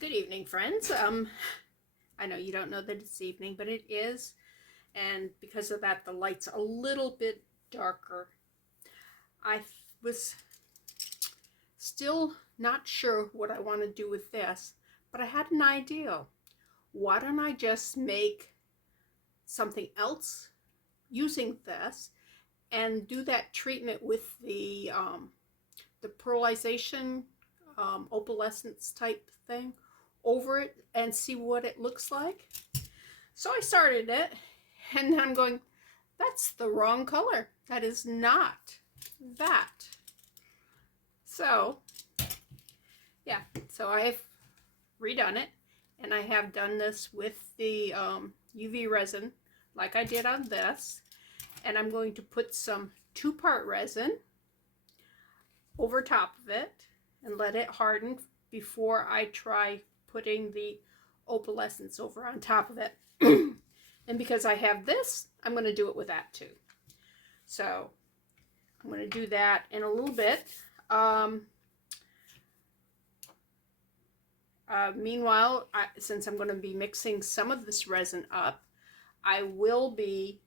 Good evening, friends. I know you don't know that it's evening, but it is, and because of that, the light's a little bit darker. I was still not sure what I want to do with this, but I had an idea. Why don't I just make something else using this and do that treatment with the pearlization opalescence type thing over it and see what it looks like? So I started it, and I'm going, that's the wrong color. That is not that. So, yeah, so I've redone it, and I have done this with the UV resin like I did on this. And I'm going to put some 2-part resin over top of it and let it harden before I try putting the opalescence over on top of it. And because I have this, I'm going to do it with that too. So I'm going to do that in a little bit. Meanwhile, since I'm going to be mixing some of this resin up, I will be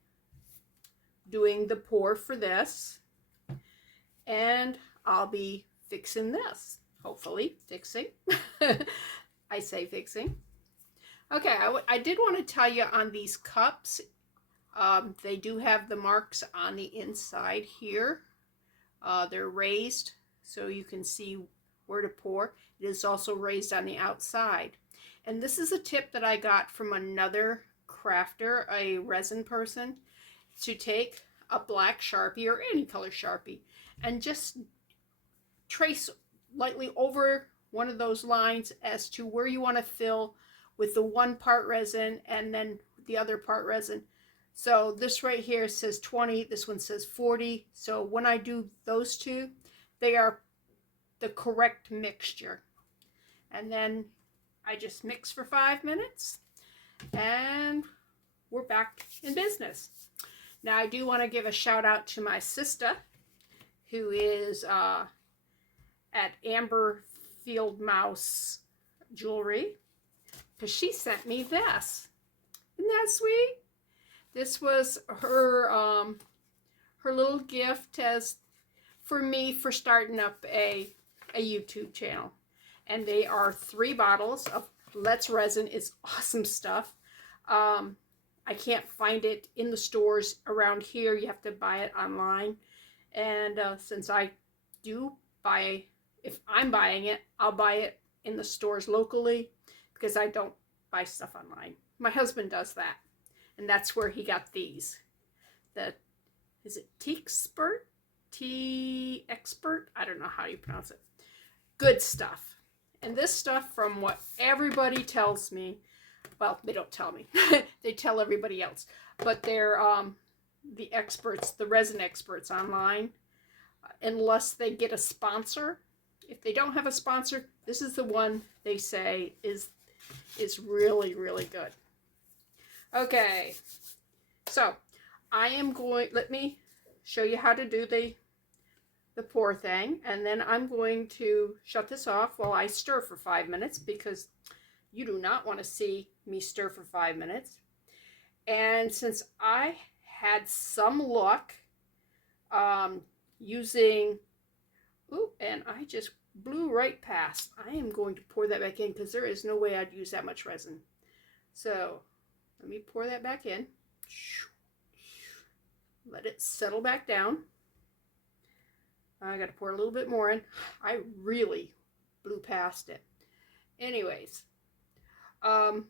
doing the pour for this, and I'll be fixing this. Hopefully fixing. I say fixing. Okay, I did want to tell you on these cups, they do have the marks on the inside here. They're raised so you can see where to pour. It is also raised on the outside. And this is a tip that I got from another crafter, a resin person, to take a black Sharpie or any color Sharpie and just trace lightly over one of those lines as to where you want to fill with the 1-part resin and then the other part resin. So this right here says 20, this one says 40. So when I do those two, they are the correct mixture. And then I just mix for 5 minutes and we're back in business. Now I do want to give a shout out to my sister, who is at Amber Field Mouse Jewelry, because she sent me this. Isn't that sweet? This was her her little gift as for me for starting up a YouTube channel. And they are 3 bottles of Let's Resin. It's awesome stuff. I can't find it in the stores around here. You have to buy it online. And since I do buy, if I'm buying it, I'll buy it in the stores locally because I don't buy stuff online. My husband does that. And that's where he got these. Is it T-Expert? T-Expert? I don't know how you pronounce it. Good stuff. And this stuff, from what everybody tells me, well, they don't tell me. They tell everybody else. But they're the experts, the resin experts online. Unless they get a sponsor. If they don't have a sponsor, this is the one they say is really, really good. Okay, so I am going, let me show you how to do the pour thing, and then I'm going to shut this off while I stir for 5 minutes, because you do not want to see me stir for 5 minutes. And since I had some luck using, and I just blew right past, I am going to pour that back in because there is no way I'd use that much resin. So let me pour that back in. Let it settle back down. I got to pour a little bit more in. I really blew past it. Anyways, put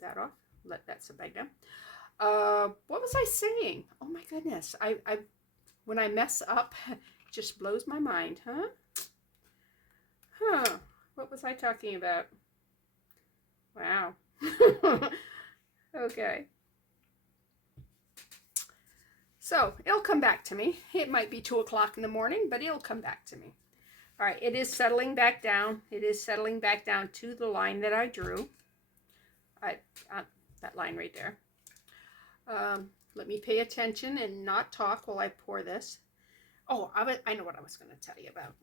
that off. Let that sit back down. What was I saying? Oh my goodness. I when I mess up, it just blows my mind, huh? What was I talking about? Wow. Okay. So it'll come back to me. It might be 2 o'clock in the morning, but it'll come back to me. All right, it is settling back down. It is settling back down to the line that I drew. That line right there. Let me pay attention and not talk while I pour this. Oh, I know what I was going to tell you about.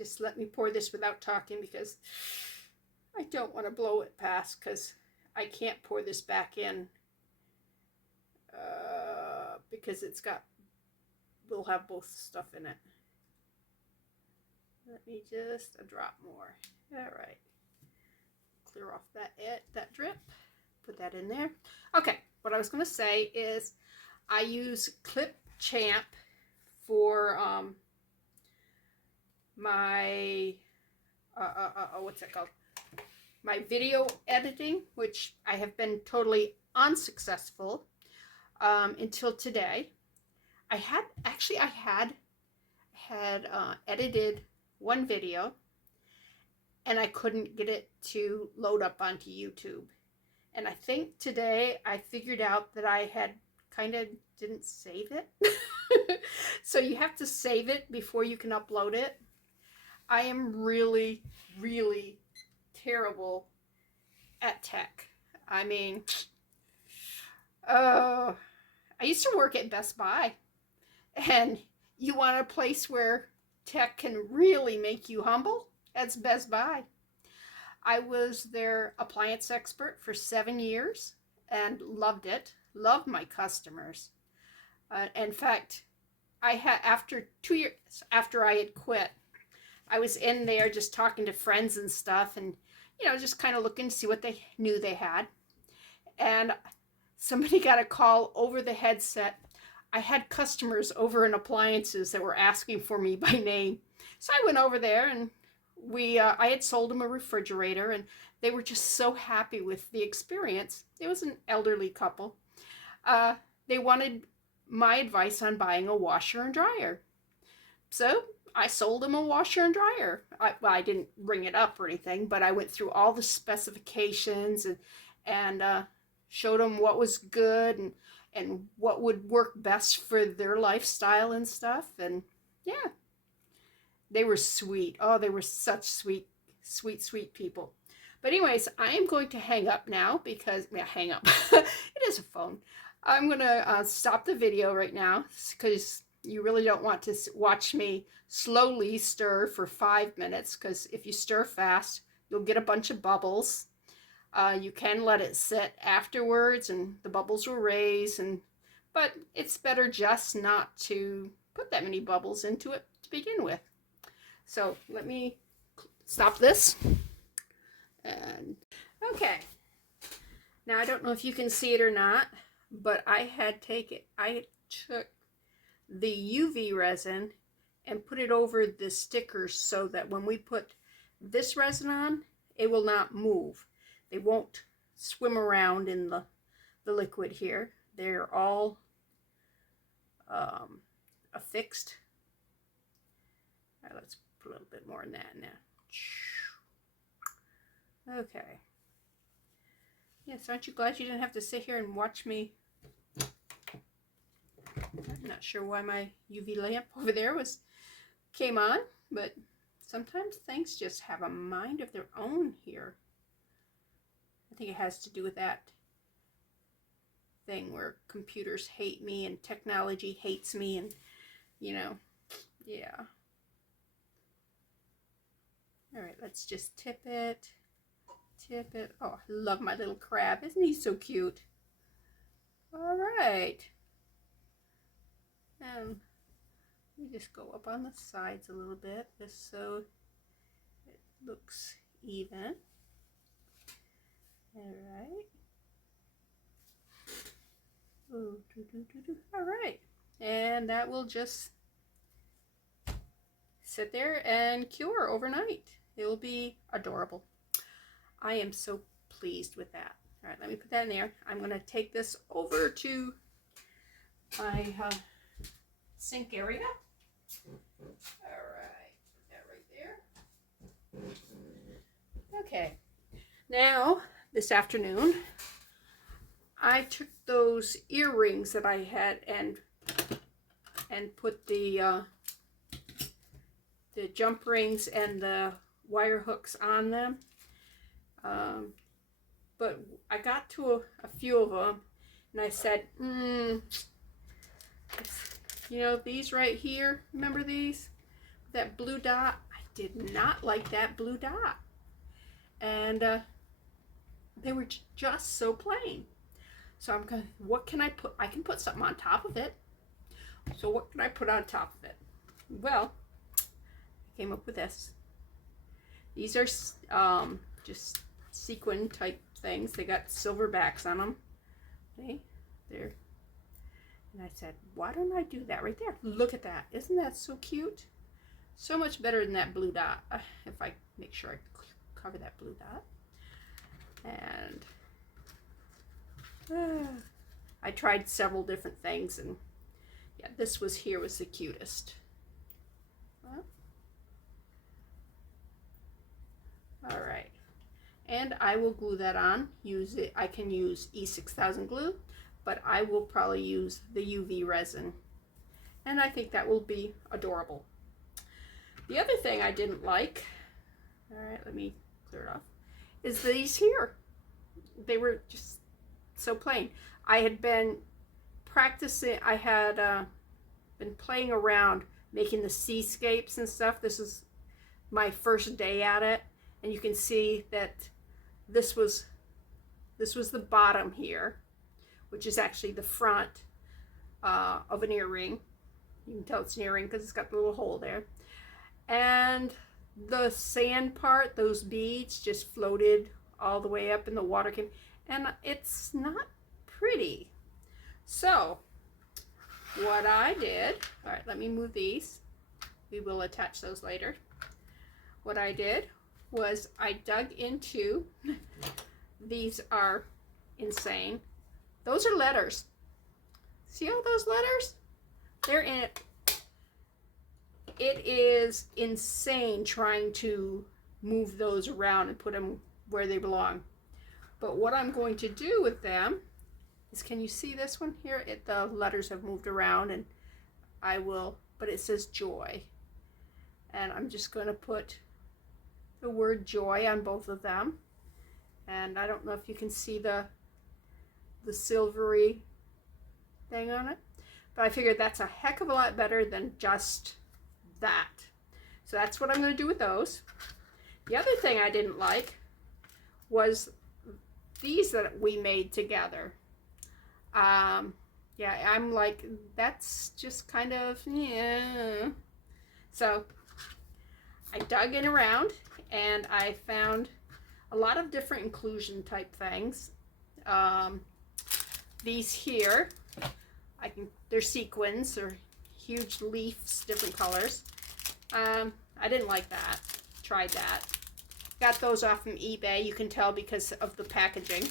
just let me pour this without talking because I don't want to blow it past because I can't pour this back in because we'll have both stuff in it. Let me just a drop more. All right. Clear off that drip. Put that in there. Okay, what I was going to say is I use Clipchamp for my what's that called? My video editing, which I have been totally unsuccessful until today. I had edited one video and I couldn't get it to load up onto YouTube. And I think today I figured out that I had kind of didn't save it. So you have to save it before you can upload it. I am really, really terrible at tech. I mean, I used to work at Best Buy, and you want a place where tech can really make you humble? That's Best Buy. I was their appliance expert for 7 years and loved it. Loved my customers. In fact, after 2 years after I had quit, I was in there just talking to friends and stuff, and just kind of looking to see what they knew they had. And somebody got a call over the headset. I had customers over in appliances that were asking for me by name. So I went over there, and I had sold them a refrigerator, and they were just so happy with the experience. It was an elderly couple. They wanted my advice on buying a washer and dryer. So I sold them a washer and dryer. I didn't ring it up or anything, but I went through all the specifications and showed them what was good and what would work best for their lifestyle and stuff. And yeah, they were sweet. Oh, they were such sweet people. But anyways, I am going to hang up now because, hang up. It is a phone. I'm going to stop the video right now because you really don't want to watch me slowly stir for 5 minutes, because if you stir fast, you'll get a bunch of bubbles. You can let it sit afterwards and the bubbles will raise, but it's better just not to put that many bubbles into it to begin with. So let me stop this. And okay, now I don't know if you can see it or not, but I took the UV resin and put it over the stickers so that when we put this resin on, it will not move. They won't swim around in the liquid here. They're all affixed. All right, let's put a little bit more in that now. Okay. Yes, aren't you glad you didn't have to sit here and watch me? I'm not sure why my UV lamp over there came on, but sometimes things just have a mind of their own here. I think it has to do with that thing where computers hate me and technology hates me, and yeah. All right, let's just tip it. Oh, I love my little crab. Isn't he so cute? All right. And we just go up on the sides a little bit just so it looks even. All right. Ooh, all right. And that will just sit there and cure overnight. It will be adorable. I am so pleased with that. All right, let me put that in there. I'm going to take this over to my sink area. All right, put that right there. Okay, now this afternoon I took those earrings that I had and put the jump rings and the wire hooks on them. But I got to a few of them and I said, these right here, remember these? That blue dot, I did not like that blue dot. And they were just so plain. So I'm going, what can I put? I can put something on top of it. So what can I put on top of it? Well, I came up with this. These are just sequin type things. They got silver backs on them. See? There. And I said, why don't I do that right there? Look at that. Isn't that so cute? So much better than that blue dot. If I make sure I cover that blue dot. And I tried several different things, and yeah, this was the cutest. All right, and I will glue that on. Use it. I can use E6000 glue, but I will probably use the UV resin, and I think that will be adorable. The other thing I didn't like, all right, let me clear it off, is these here. They were just so plain. I had been practicing, I had been playing around making the seascapes and stuff. This is my first day at it, and you can see that this was the bottom here, which is actually the front of an earring. You can tell it's an earring because it's got the little hole there. And the sand part, those beads just floated all the way up, and the water came, and it's not pretty. So what I did, all right, let me move these. We will attach those later. What I did was I dug into, these are insane. Those are letters. See all those letters? They're in it. It is insane trying to move those around and put them where they belong. But what I'm going to do with them is, can you see this one here? The letters have moved around, and I will, but it says joy. And I'm just going to put the word joy on both of them. And I don't know if you can see the silvery thing on it, but I figured that's a heck of a lot better than just that. So that's what I'm going to do with those. The other thing I didn't like was these that we made together. Yeah, I'm like, that's just kind of, yeah. So I dug in around, and I found a lot of different inclusion type things. These here, they're sequins, they're huge leaves, different colors. I didn't like that. Tried that. Got those off from eBay. You can tell because of the packaging.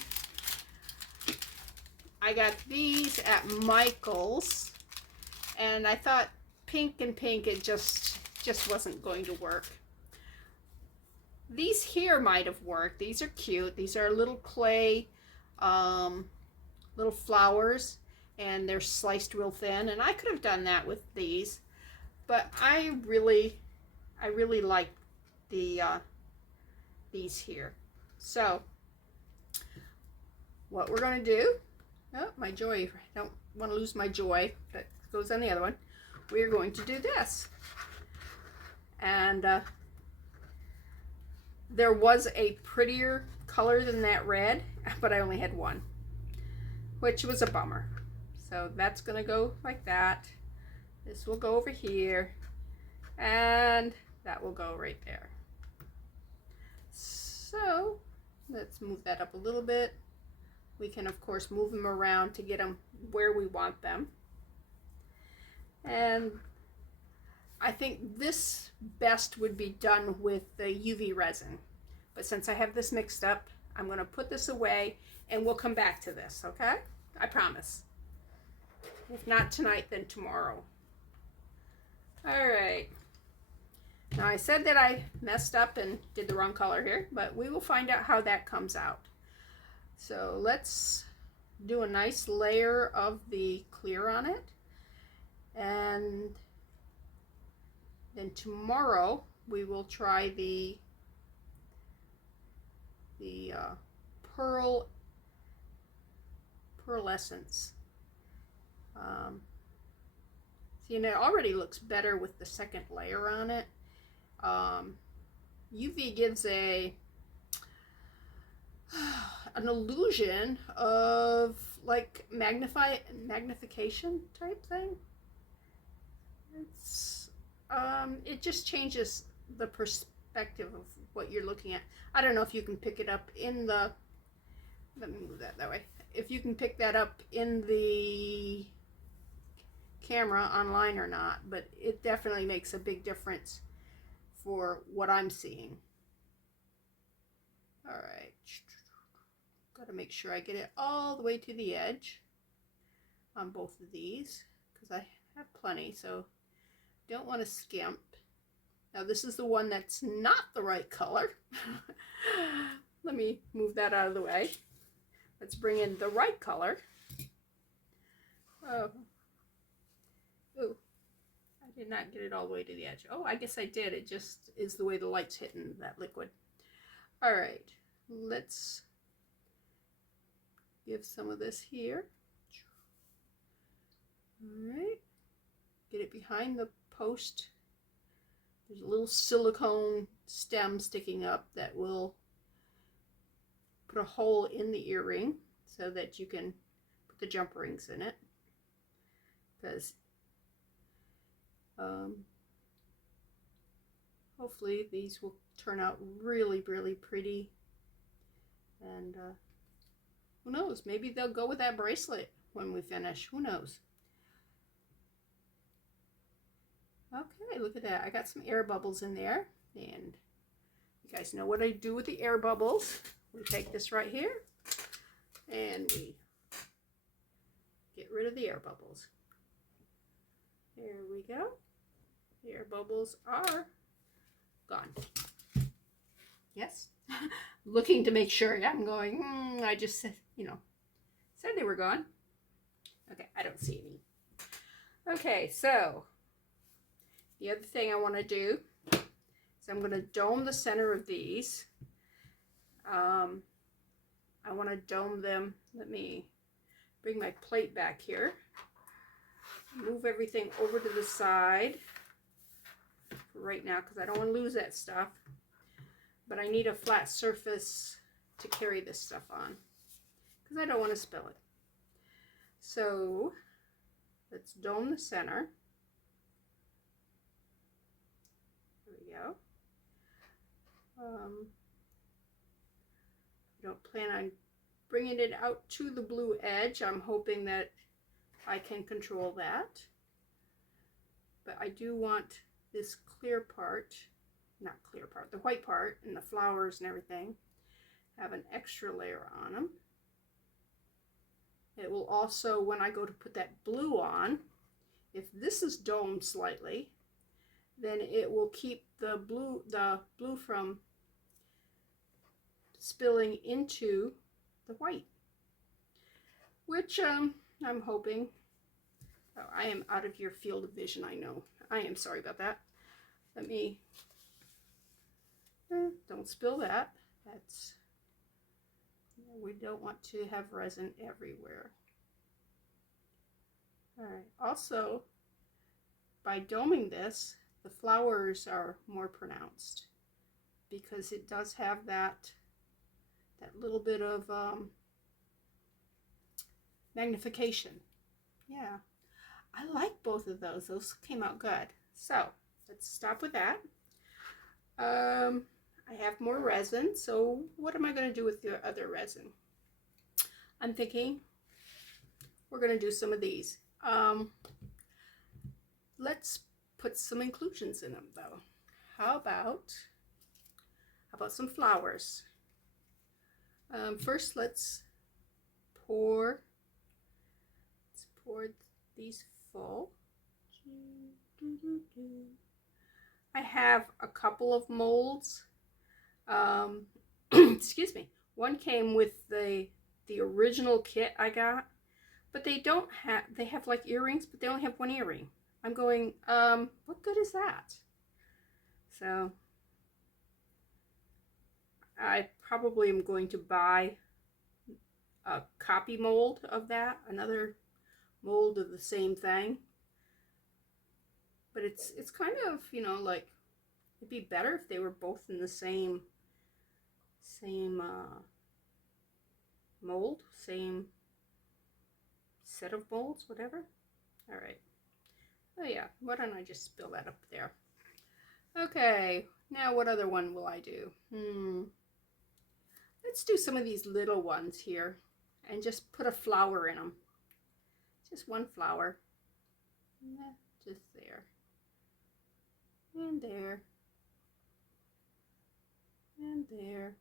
I got these at Michael's, and I thought pink and pink, it just wasn't going to work. These here might have worked. These are cute. These are little clay, little flowers, and they're sliced real thin, and I could have done that with these, but I really like these here. So what we're going to do, oh, my joy, I don't want to lose my joy, that goes on the other one. We're going to do this, and there was a prettier color than that red, but I only had one, which was a bummer. So that's going to go like that. This will go over here, and that will go right there. So let's move that up a little bit. We can, of course, move them around to get them where we want them. And I think this best would be done with the UV resin. But since I have this mixed up, I'm going to put this away, and we'll come back to this, okay? I promise. If not tonight, then tomorrow. All right. Now, I said that I messed up and did the wrong color here, but we will find out how that comes out. So let's do a nice layer of the clear on it. And then tomorrow we will try the pearlescence. See, and it already looks better with the second layer on it. UV gives an illusion of like magnification type thing. It just changes the perspective of what you're looking at. I don't know if you can pick it up in the, let me move that way. If you can pick that up in the camera online or not, but it definitely makes a big difference for what I'm seeing. All right, gotta make sure I get it all the way to the edge on both of these because I have plenty, so don't want to skimp. Now this is the one that's not the right color. Let me move that out of the way. Let's bring in the right color. Oh, ooh, I did not get it all the way to the edge. Oh, I guess I did. It just is the way the light's hitting that liquid. All right, let's give some of this here. All right, get it behind the post. There's a little silicone stem sticking up that will put a hole in the earring so that you can put the jump rings in it, because hopefully these will turn out really, really pretty. And who knows, maybe they'll go with that bracelet when we finish. Who knows? Okay, look at that. I got some air bubbles in there, and you guys know what I do with the air bubbles. We take this right here and we get rid of the air bubbles. There we go. The air bubbles are gone. Yes. Looking to make sure. I'm going, I just said, said they were gone. Okay, I don't see any. Okay, so the other thing I want to do is I'm going to dome the center of these. I want to dome them. Let me bring my plate back here. Move everything over to the side for right now because I don't want to lose that stuff. But I need a flat surface to carry this stuff on because I don't want to spill it. So let's dome the center. There we go. I don't plan on bringing it out to the blue edge. I'm hoping that I can control that. But I do want this clear part, not clear part, the white part and the flowers and everything, have an extra layer on them. It will also, when I go to put that blue on, if this is domed slightly, then it will keep the blue from spilling into the white, which I'm hoping. Oh, I am out of your field of vision, I know. I am sorry about that. Let me, don't spill that. That's, we don't want to have resin everywhere. All right, also, by doming this, the flowers are more pronounced because it does have that little bit of magnification. Yeah, I like both of those. Those came out good. So let's stop with that. I have more resin, so what am I going to do with the other resin? I'm thinking we're going to do some of these. Let's put some inclusions in them though. How about some flowers? First, let's pour these full. I have a couple of molds. Excuse me. One came with the original kit I got, but they have like earrings, but they only have one earring. I'm going, what good is that? So I probably am going to buy a copy mold of that, another mold of the same thing. But it's kind of, like It'd be better if they were both in the same mold, same set of molds, whatever. All right. Oh yeah, why don't I just spill that up there? Okay, now what other one will I do? Let's do some of these little ones here and just put a flower in them. Just one flower. Just there. And there. And there.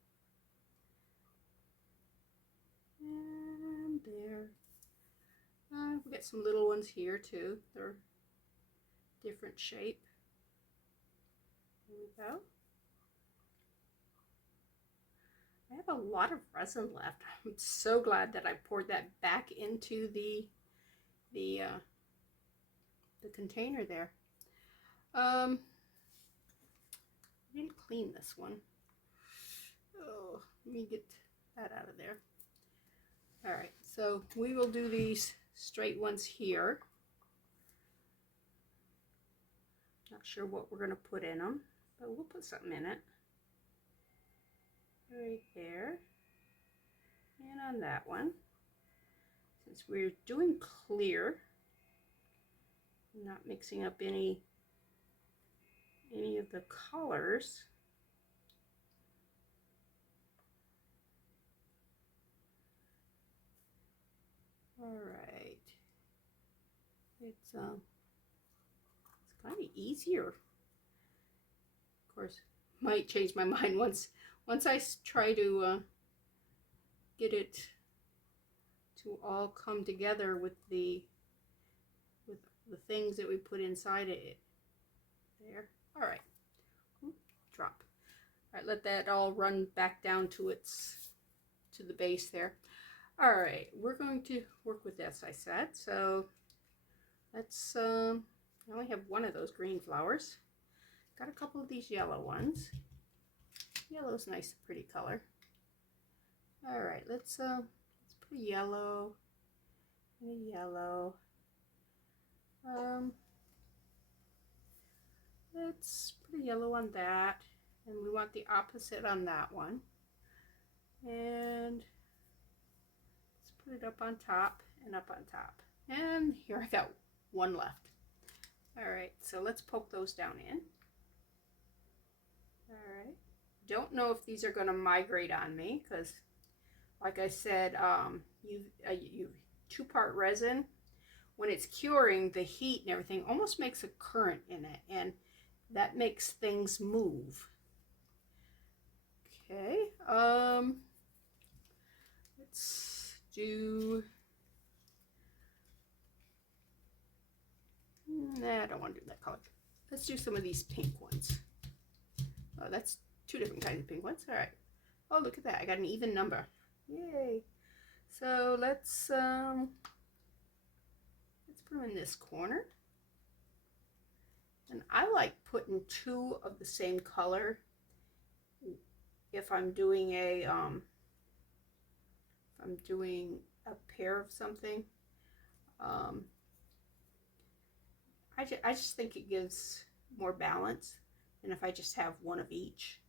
And there. We got some little ones here too. They're different shape. There we go. I have a lot of resin left. I'm so glad that I poured that back into the container there. I didn't clean this one. Oh, let me get that out of there. All right, so we will do these straight ones here. Not sure what we're going to put in them, but we'll put something in it. Right there. And on that one. Since we're doing clear, not mixing up any of the colors. All right. It's kind of easier. Of course, might change my mind once I try to get it to all come together with the things that we put inside it. There. All right. Ooh, drop. All right, let that all run back down to the base there. All right, we're going to work with this, I said. So let's, I only have one of those green flowers. Got a couple of these yellow ones. Yellow's nice, pretty color. All right, let's put a yellow and a yellow. Let's put a yellow on that, and we want the opposite on that one. And let's put it up on top and up on top. And here I got one left. All right, so let's poke those down in. All right. Don't know if these are going to migrate on me because, like I said, you 2-part resin. When it's curing, the heat and everything almost makes a current in it, and that makes things move. Okay. Let's do. Nah, I don't want to do that color. Let's do some of these pink ones. Oh, that's 2 different kinds of pink ones. All right. Oh, look at that. I got an even number. Yay. So let's put them in this corner. And I like putting 2 of the same color if I'm doing a pair of something. I just think it gives more balance than if I just have one of each.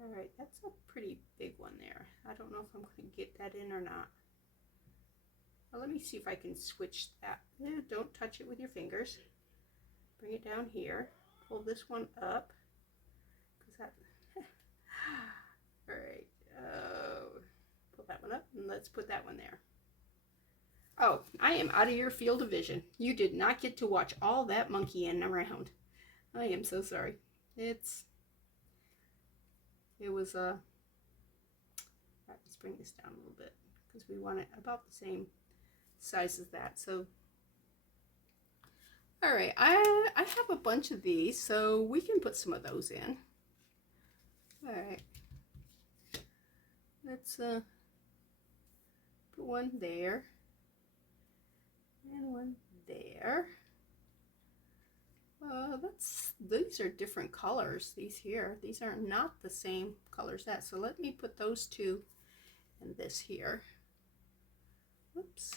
All right, that's a pretty big one there. I don't know if I'm going to get that in or not. Well, let me see if I can switch that. Don't touch it with your fingers. Bring it down here. Pull this one up. That... All right. Pull that one up, and let's put that one there. Oh, I am out of your field of vision. You did not get to watch all that monkeying around. I am so sorry. It was all right, let's bring this down a little bit because we want it about the same size as that. So all right, I have a bunch of these, so we can put some of those in. All right, let's put one there and one there. These are different colors. These are not the same colors that. So let me put those 2 in this here. Whoops.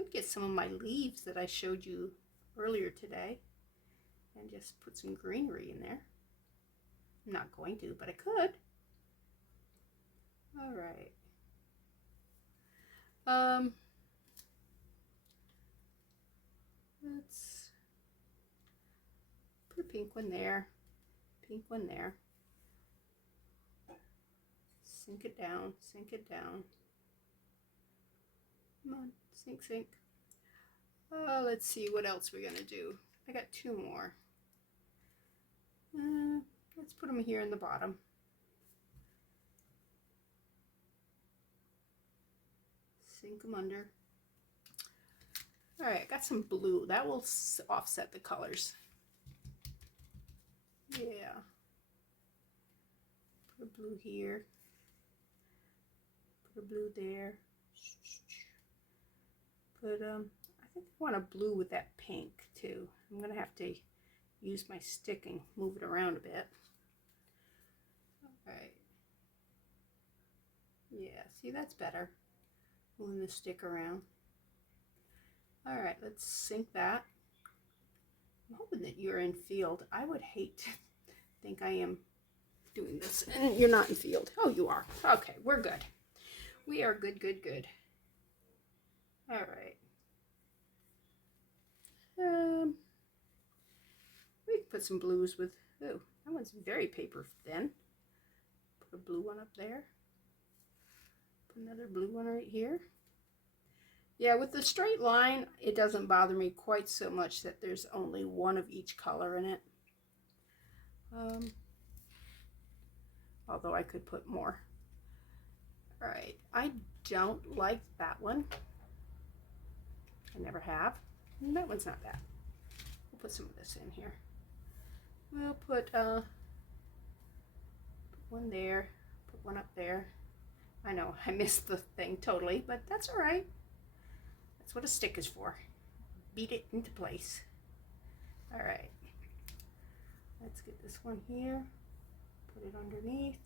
could get some of my leaves that I showed you earlier today and just put some greenery in there. I'm not going to, but I could. All right. Let's put a pink one there, pink one there. Sink it down, sink it down. Come on, sink, sink. Let's see what else we're gonna do. I got two more. Let's put them here in the bottom. Sink them under. All right, got some blue. That will offset the colors. Yeah. Put a blue here. Put a blue there. Put I think I want a blue with that pink too. I'm gonna have to use my stick and move it around a bit. All right. Yeah, see, that's better. Moving the stick around. All right, let's sink that. I'm hoping that you're in field. I would hate to think I am doing this and you're not in field. Oh, you are. Okay, we're good. We are good, good, good. All right. We can put some blues with, oh, that one's very paper thin. Put a blue one up there. Put another blue one right here. Yeah, with the straight line, it doesn't bother me quite so much that there's only one of each color in it. Although I could put more. All right, I don't like that one. I never have. And that one's not bad. We'll put some of this in here. We'll put one there, put one up there. I know I missed the thing totally, but that's all right. That's what a stick is for. Beat it into place. All right. Let's get this one here. Put it underneath.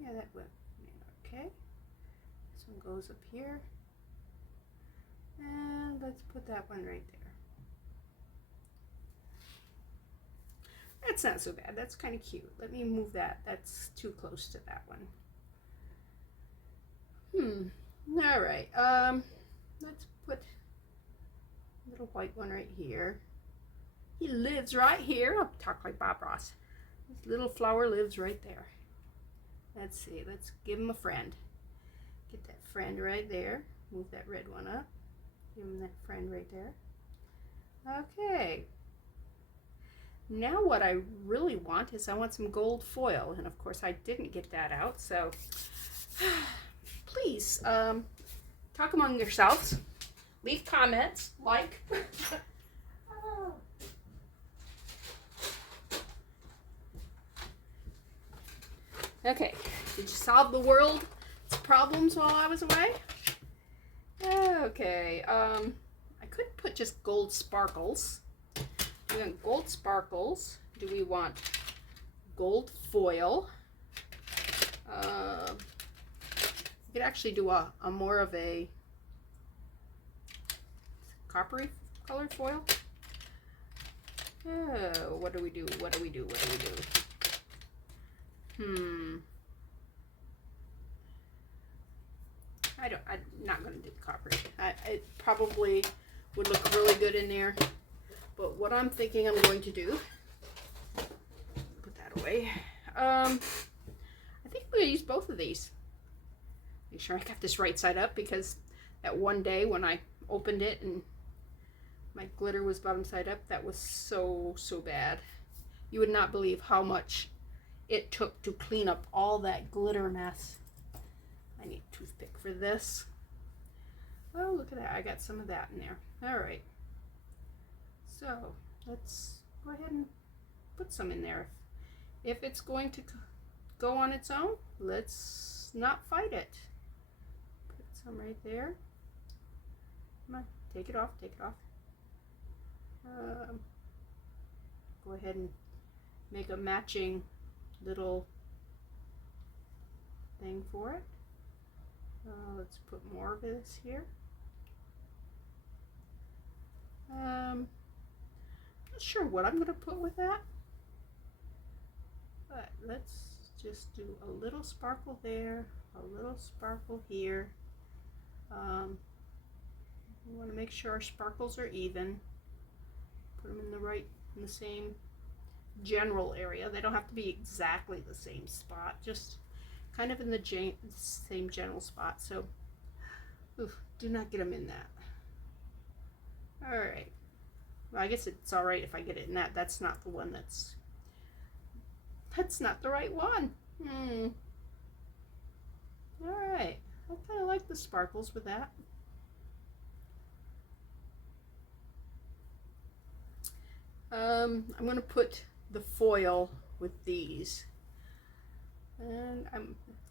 Yeah, that went. Okay. This one goes up here. And let's put that one right there. That's not so bad. That's kind of cute. Let me move that. That's too close to that one. All right. Let's put a little white one right here. He lives right here. I'll talk like Bob Ross. This little flower lives right there. Let's see. Let's give him a friend. Get that friend right there. Move that red one up. Give him that friend right there. Okay. Now what I really want is I want some gold foil. And of course I didn't get that out. So please talk among yourselves. Leave comments. Like. Okay. Did you solve the world's problems while I was away? Okay. I could put just gold sparkles. We want gold sparkles. Do we want gold foil? We could actually do a more of a coppery colored foil. Oh, what do we do? What do we do? What do we do? I'm not going to do the coppery. It probably would look really good in there. But what I'm thinking I'm going to do, put that away. I think I'm going to use both of these. Make sure I got this right side up, because that one day when I opened it and my glitter was bottom side up, that was so bad. You would not believe how much it took to clean up all that glitter mess. I need a toothpick for this. Oh, look at that. I got some of that in there. All right. So let's go ahead and put some in there. If it's going to go on its own, let's not fight it. Put some right there. Come on, take it off, take it off. Go ahead and make a matching little thing for it. Let's put more of this here. Not sure what I'm going to put with that, but let's just do a little sparkle there, a little sparkle here. We want to make sure our sparkles are even. Put them in the same general area. They don't have to be exactly the same spot, just kind of in the same general spot. So, do not get them in that. All right. Well, I guess it's all right if I get it in that. That's not the one that's not the right one. All right. I kind of like the sparkles with that. I'm going to put the foil with these. And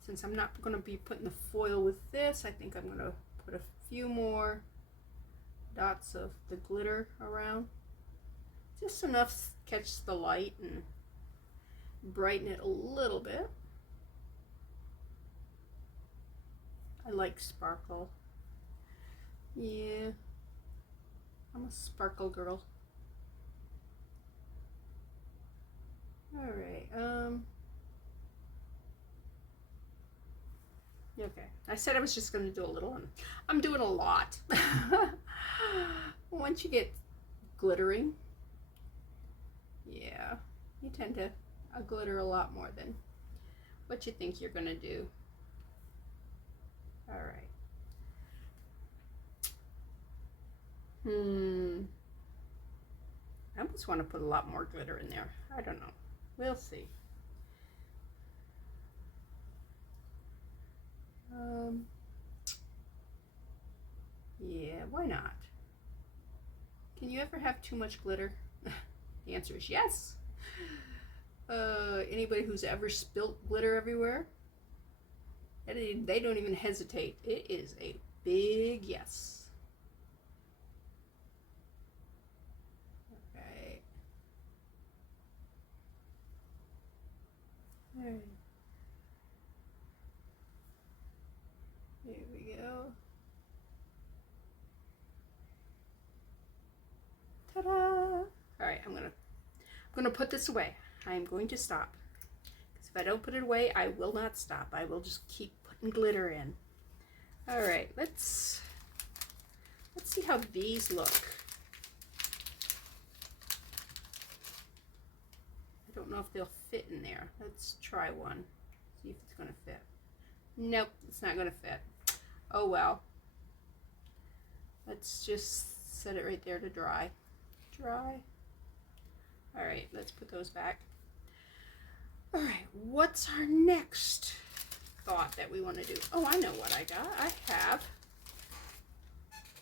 since I'm not going to be putting the foil with this, I think I'm going to put a few more dots of the glitter around. Just enough to catch the light and brighten it a little bit. I like sparkle. Yeah, I'm a sparkle girl. All right. Okay. I said I was just going to do a little one. I'm doing a lot. Once you get glittering, yeah, you tend to glitter a lot more than what you think you're going to do. All right. I almost want to put a lot more glitter in there. I don't know. We'll see. Yeah, why not? Can you ever have too much glitter? The answer is yes. Anybody who's ever spilt glitter everywhere, they don't even hesitate. It is a big yes. Okay. All right. There we go. Ta-da! All right, I'm gonna put this away. I'm going to stop. Because if I don't put it away, I will not stop. I will just keep putting glitter in. All right, let's see how these look. I don't know if they'll fit in there. Let's try one. See if it's gonna fit. Nope, it's not gonna fit. Oh well. Let's just set it right there to dry. Dry. All right, let's put those back. All right, what's our next thought that we want to do? Oh, I know what I got.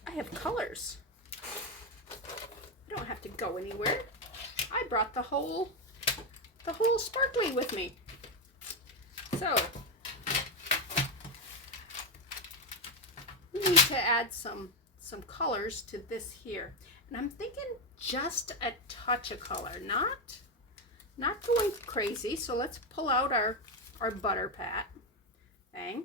I have colors. I don't have to go anywhere. I brought the whole sparkly with me. So we need to add some colors to this here. And I'm thinking just a touch of color, not going crazy. So let's pull out our butter pat thing.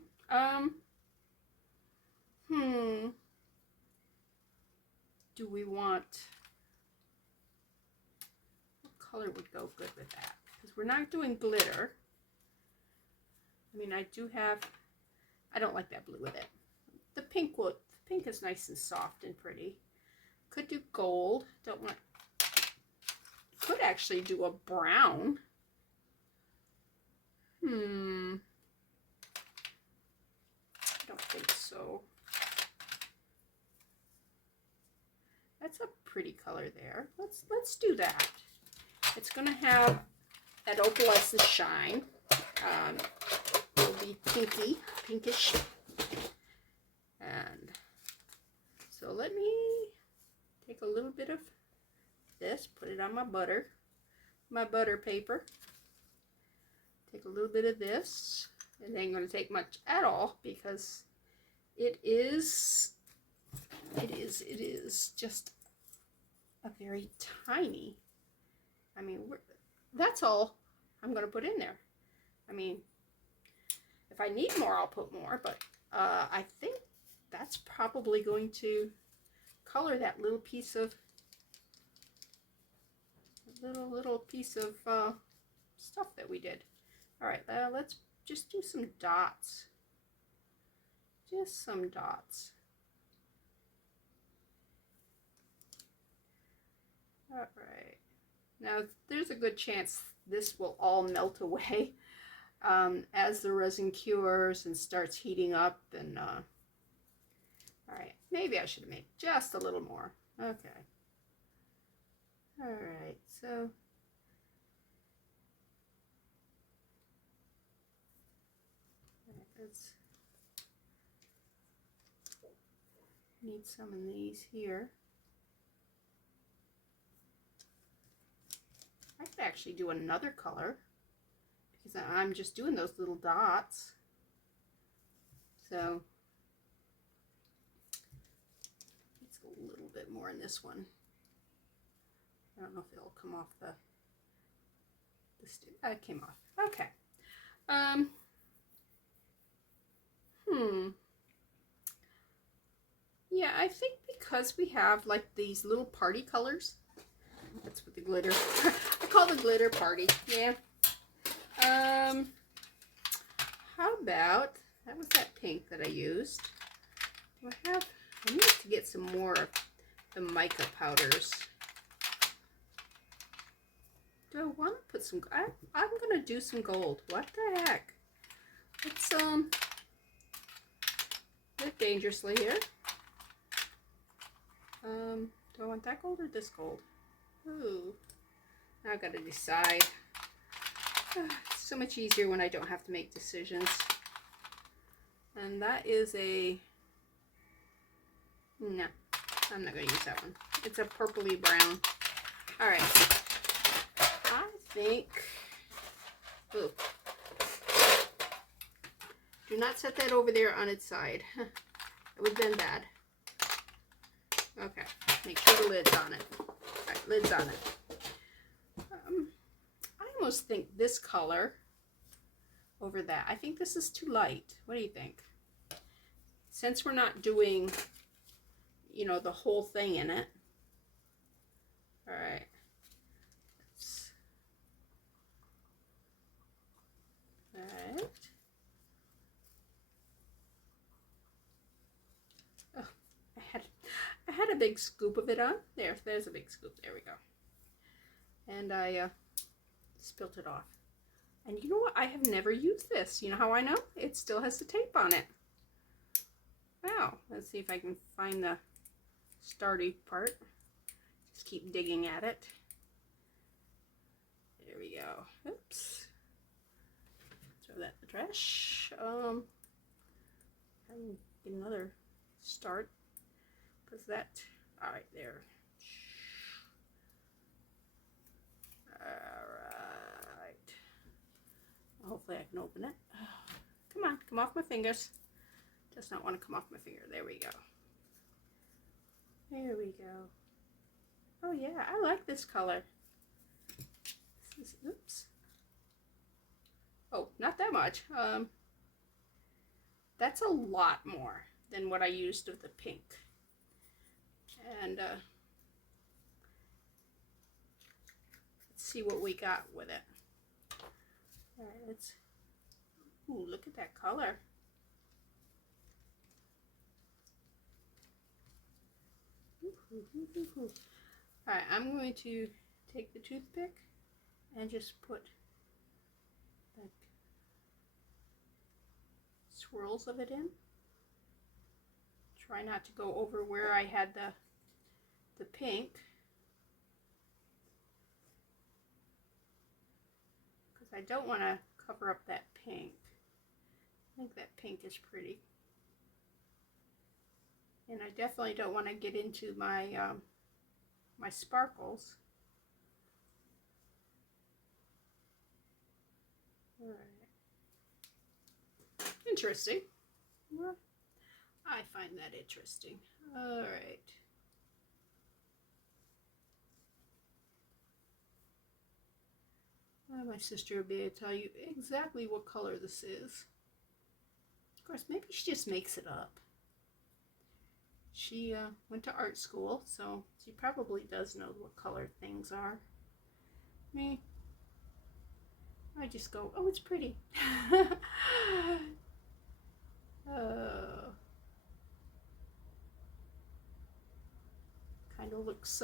Do we want, what color would go good with that? Because we're not doing glitter. I mean, I don't like that blue with it. The pink is nice and soft and pretty. Could do gold. Could actually do a brown. I don't think so. That's a pretty color there. Let's do that. It's gonna have that opalescent shine. It'll be pinkish. And so let me take a little bit of this, put it on my butter paper. Take a little bit of this. It ain't going to take much at all because it is just a very tiny, I mean, that's all I'm going to put in there. I mean, if I need more, I'll put more, but I think that's probably going to color that little piece of stuff that we did. All right, let's just do some dots. Just some dots. All right. Now, there's a good chance this will all melt away as the resin cures and starts heating up. And all right, maybe I should make just a little more. Okay. All right, so let's need some of these here. I could actually do another color because I'm just doing those little dots. So it's a little bit more in this one. I don't know if it'll come off the it came off. Okay. Yeah, I think because we have like these little party colors, that's what the glitter, I call the glitter party. Yeah. How about, that was that pink that I used. I need to get some more of the mica powders. Do I want to put some, I'm going to do some gold. What the heck? Let's, live dangerously here. Do I want that gold or this gold? Ooh, now I've got to decide. It's so much easier when I don't have to make decisions. And that is a, no, I'm not going to use that one. It's a purpley brown. All right, I think, ooh, do not set that over there on its side. It would have been bad. Okay, make sure the lid's on it. All right, lid's on it. I almost think this color over that. I think this is too light. What do you think? Since we're not doing, you know, the whole thing in it. All right. All right. Oh, I had a big scoop of it on. There's a big scoop. There we go. And I spilt it off. And you know what? I have never used this. You know how I know? It still has the tape on it. Wow. Let's see if I can find the starty part. Just keep digging at it. There we go. Oops. Throw that in the trash. I can get another start. Because that, all right, there. Alright. Hopefully I can open it. Come on, come off my fingers. Does not want to come off my finger. There we go. There we go. Oh yeah, I like this color. Oops. Oh, not that much. That's a lot more than what I used of the pink. And let's see what we got with it. All right, let's, ooh, look at that color. All right, I'm going to take the toothpick and just put like swirls of it in. Try not to go over where I had the pink, because I don't want to cover up that pink. I think that pink is pretty. And I definitely don't want to get into my my sparkles. All right. Interesting. Well, I find that interesting. All right. Well, my sister will be able to tell you exactly what color this is. course, maybe she just makes it up. She went to art school, so she probably does know what color things are. Me, I just go, oh, it's pretty. Kind of looks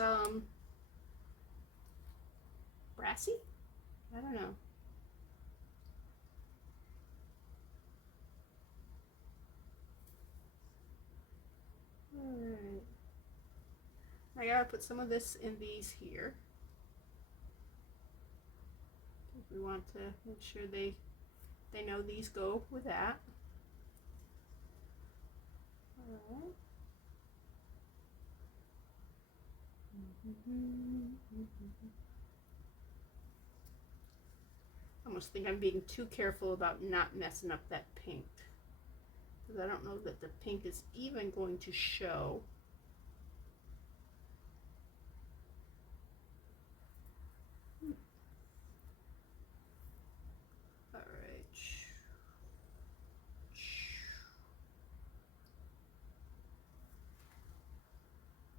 brassy. I don't know. Alright. I gotta put some of this in these here. We want to make sure they know these go with that. Alright. I almost think I'm being too careful about not messing up that pink, because I don't know that the pink is even going to show. All right.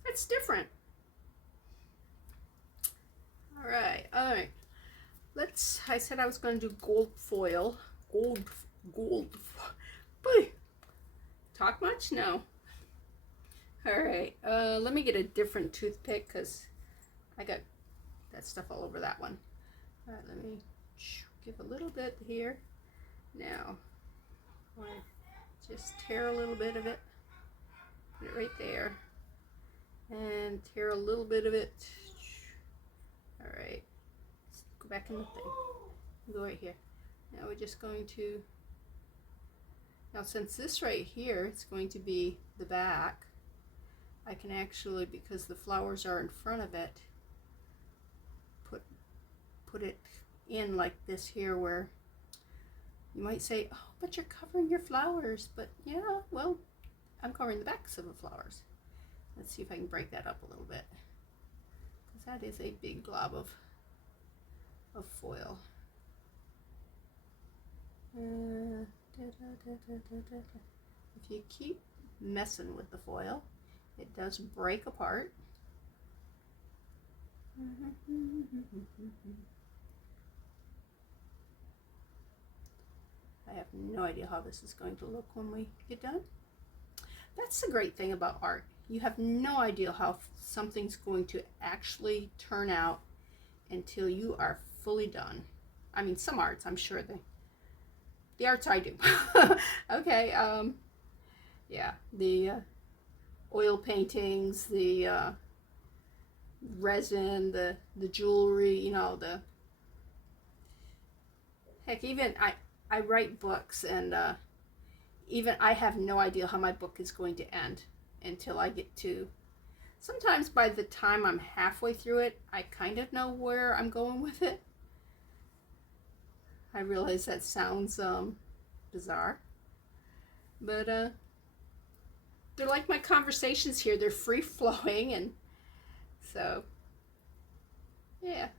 That's different. All right. I said I was going to do gold foil. Gold. Boy, talk much? No. All right. Let me get a different toothpick because I got that stuff all over that one. All right. Let me give a little bit here. Now, just tear a little bit of it. Put it right there. And tear a little bit of it. All right. Let's go back in the thing. Go right here. Now we're just going to, now since this right here is going to be the back, I can actually, because the flowers are in front of it, put it in like this here, where you might say, oh, but you're covering your flowers. But yeah, well, I'm covering the backs of the flowers. Let's see if I can break that up a little bit, because that is a big glob of foil. If you keep messing with the foil, it does break apart. I have no idea how this is going to look when we get done. That's the great thing about art. You have no idea how something's going to actually turn out until you are fully done. I mean, some arts, I'm sure the arts I do. Okay, yeah, the oil paintings, the resin, the jewelry, you know, the heck, even I write books, and even I have no idea how my book is going to end until I get to, sometimes by the time I'm halfway through it, I kind of know where I'm going with it. I realize that sounds bizarre, but they're like my conversations here. They're free-flowing, and so yeah,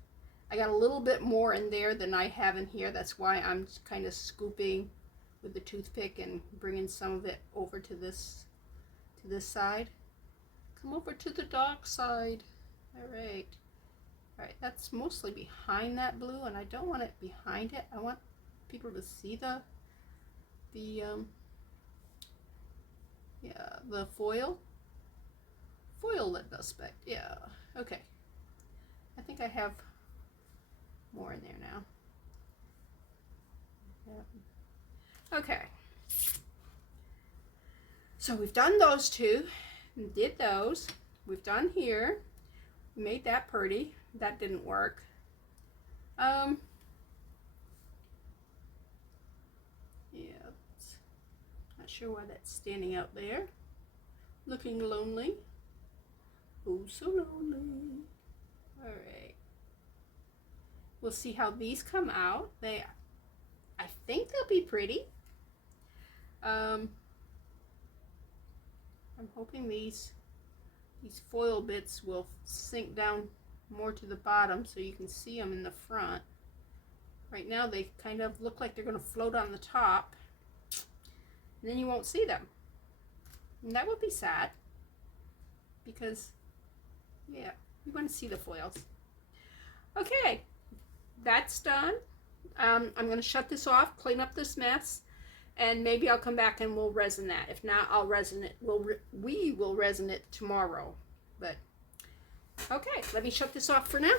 I got a little bit more in there than I have in here. That's why I'm kind of scooping with the toothpick and bringing some of it over to this side. Come over to the dark side. All right. All right, that's mostly behind that blue, and I don't want it behind it. I want people to see the foil aspect. Yeah. Okay. I think I have more in there now. Yeah. Okay. So we've done those two. Did those. We've done here. Made that pretty. That didn't work. Yeah, not sure why that's standing out there. Looking lonely. Oh, so lonely. All right. We'll see how these come out. I think they'll be pretty. I'm hoping these foil bits will sink down more to the bottom so you can see them in the front. Right now they kind of look like they're going to float on the top. and then you won't see them. And that would be sad, because, yeah, you want to see the foils. Okay, that's done. I'm going to shut this off, clean up this mess, and maybe I'll come back and we'll resin that. If not, I'll resin it. We will resin it tomorrow. But okay, let me shut this off for now.